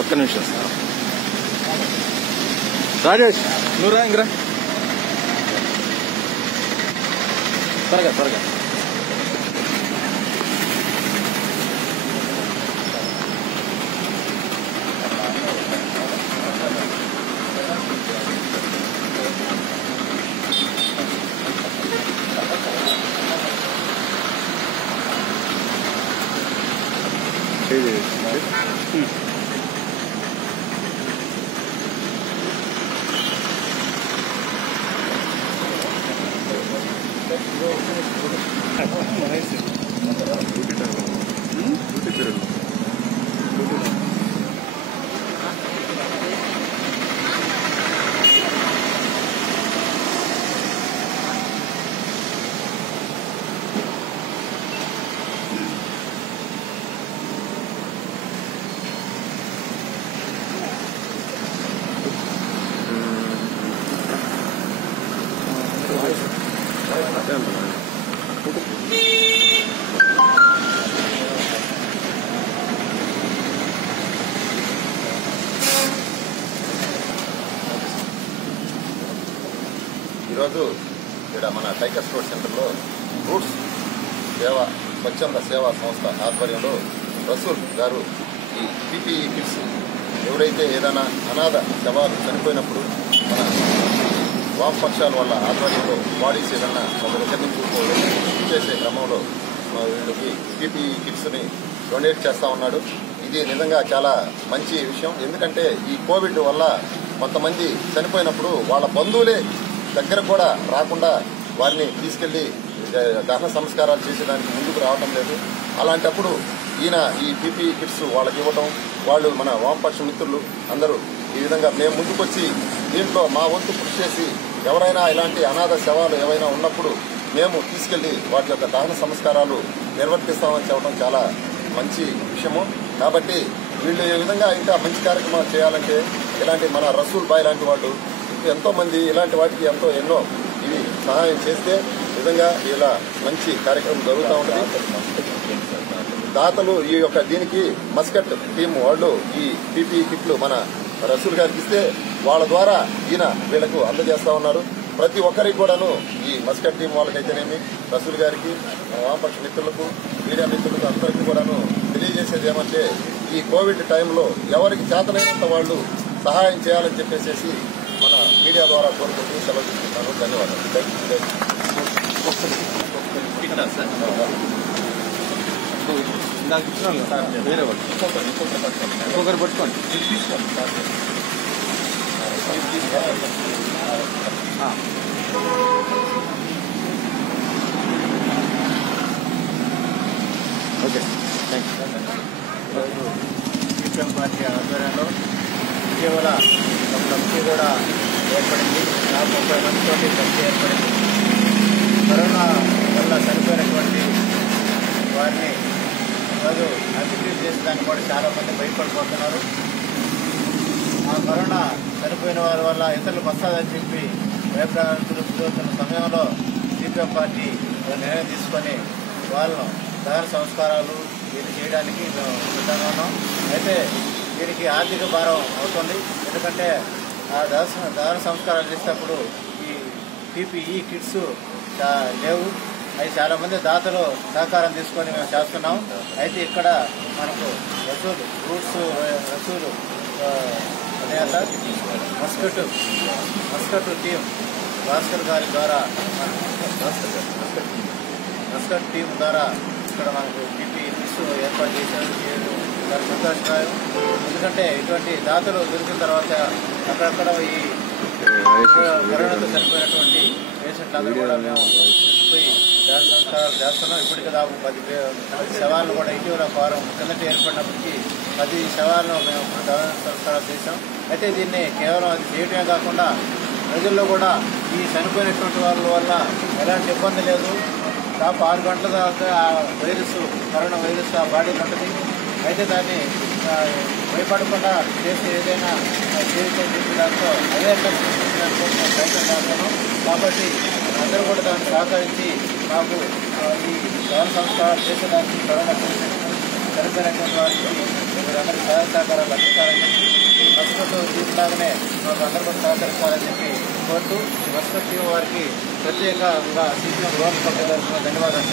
ఒక్క నిమిషం రాజేష్ నువ్వు రా ఇంకరా త్వరగా త్వరగా ఈరోజు ఇక్కడ మన టైగర్ స్పోర్ట్స్ సెంటర్లో రూట్స్ సేవా స్వచ్ఛంద సేవా సంస్థ ఆధ్వర్యంలో రసూల్ గారు ఈ పీపీఈ కిట్స్ ఎవరైతే ఏదైనా అనాథ శవాలు చనిపోయినప్పుడు మన వామపక్షాల వల్ల ఆధ్వర్యంలో బాడీస్ ఏదన్నా ఒక దగ్గర నుంచి చేసే క్రమంలో వీళ్ళకి పీపీఈ కిట్స్ని డొనేట్ చేస్తూ ఉన్నాడు. ఇది నిజంగా చాలా మంచి విషయం. ఎందుకంటే ఈ కోవిడ్ వల్ల కొంతమంది చనిపోయినప్పుడు వాళ్ళ బంధువులే దగ్గర కూడా రాకుండా వారిని తీసుకెళ్లి దహన సంస్కారాలు చేసేదానికి ముందుకు రావటం లేదు. అలాంటప్పుడు ఈయన ఈ పీపీఈ కిట్స్ వాళ్ళకి ఇవ్వటం, వాళ్ళు మన వామపక్ష మిత్రులు అందరూ ఈ విధంగా మేము ముందుకొచ్చి దీంట్లో మా వంతు కృషి చేసి ఎవరైనా ఇలాంటి అనాథ శవాలు ఏవైనా ఉన్నప్పుడు మేము తీసుకెళ్లి వాటి యొక్క దహన సంస్కారాలు నిర్వర్తిస్తామని చెప్పడం చాలా మంచి విషయము. కాబట్టి వీళ్ళు ఈ విధంగా ఇంకా మంచి కార్యక్రమాలు చేయాలంటే ఇలాంటి మన రసూల్ బాయ్ లాంటి వాళ్ళు ఎంతో మంది ఇలాంటి వాటికి ఎన్నో ఇవి సహాయం చేస్తే నిజంగా ఇలా మంచి కార్యక్రమం జరుగుతూ ఉంటుంది. దాతలు ఈ యొక్క దీనికి మస్కట్ టీం వాళ్ళు ఈ పీపీఈ కిట్లు మన రసూల్ గారికి ఇస్తే వాళ్ళ ద్వారా ఈయన వీళ్లకు అందజేస్తా ఉన్నారు. ప్రతి ఒక్కరికి కూడాను ఈ మస్కట్ టీం వాళ్ళకైతేనేమి రసూల్ గారికి వామపక్ష మిత్రులకు మీడియా మిత్రులకు అందరికీ కూడాను తెలియజేసేది ఏమంటే ఈ కోవిడ్ టైంలో ఎవరికి చేతనైనంత వాళ్ళు సహాయం చేయాలని చెప్పేసి మన మీడియా ద్వారా కోరుకుంటూ సెలవు తీసుకుంటాను. ధన్యవాదాలు. వేరే వాళ్ళు ఇంకొకరు పట్టుకోండి తీసుకోండి sir. Okay thanks. CPM party ఆధ్వర్యంలో ఇటీవల ఒక కమిటీ కూడా ఏర్పడింది. 30 మందితో కమిటీ ఏర్పడింది. కరోనా వల్ల చనిపోయినటువంటి వారిని ఈరోజు అడ్మిట్ చేసేదానికి కూడా చాలామంది భయపడిపోతున్నారు. ఆ కరోనా చనిపోయిన వారి వల్ల ఇతరులు వస్తాదని చెప్పి భయప్రాంతులు గురవుతున్న సమయంలో సిపిఎం పార్టీ నిర్ణయం తీసుకొని వాళ్ళను దహన సంస్కారాలు వీళ్ళు చేయడానికి మేము సిద్ధంగా ఉన్నాం. అయితే దీనికి ఆర్థిక భారం అవుతుంది. ఎందుకంటే ఆ దహన సంస్కారాలు చేసేటప్పుడు ఈ PPE కిట్స్ లేవు. అవి చాలామంది దాతలు సహకారం తీసుకొని మేము చేస్తున్నాం. అయితే ఇక్కడ మనకు fruits Rasool Muscat team Bhaskar గారి ద్వారా మస్కట్ టీం ద్వారా ఇక్కడ మనకు PPE కిట్స్ ఏర్పాటు చేశారు. చాలా సంతోషకరం. ఎందుకంటే ఇటువంటి దాతలు దొరికిన తర్వాత అక్కడక్కడ ఈ కరోనాతో చనిపోయినటువంటి పేషెంట్లందరూ కూడా మేము తీసుకుపోయి దాన సంస్కారాలు చేస్తున్నాం. ఇప్పటికి దాదాపు 10 శవాలను కూడా ఇటీవల వారం కిందట ఏర్పడినప్పటికీ 10 శవాలను మేము దాన సంస్కారాలు చేశాం. అయితే దీన్ని కేవలం అది చేయటమే కాకుండా ప్రజల్లో కూడా ఈ చనిపోయినటువంటి వాళ్ళ వల్ల ఎలాంటి ఇబ్బంది లేదు. దాదాపు 6 గంటల దాకా ఆ కరోనా వైరస్ ఆ బాడీలో ఉంటుంది. అయితే దాన్ని భయపడకుండా చేసి ఏదైనా చేయొచ్చని చెప్పి దాంతో అవేర్నెస్ కోసం ప్రయత్నం చేస్తున్నాం. కాబట్టి అందరూ కూడా దాన్ని సహకరించి మాకు ఈ దాన సంస్కారాలు చేసేదానికి కరోనా చనిపోయినటువంటి వారికి మీరందరికీ సహాయ సహకారాలు అందిస్తారని చెప్పి మస్కట్ తీసులాగానే మాకు అందరూ కూడా సహకరిస్తారని చెప్పి కోరుతూ మస్కట్ టీం వారికి ప్రత్యేకంగా CPM రోల్ కమిటీ తరఫున ధన్యవాదాలు.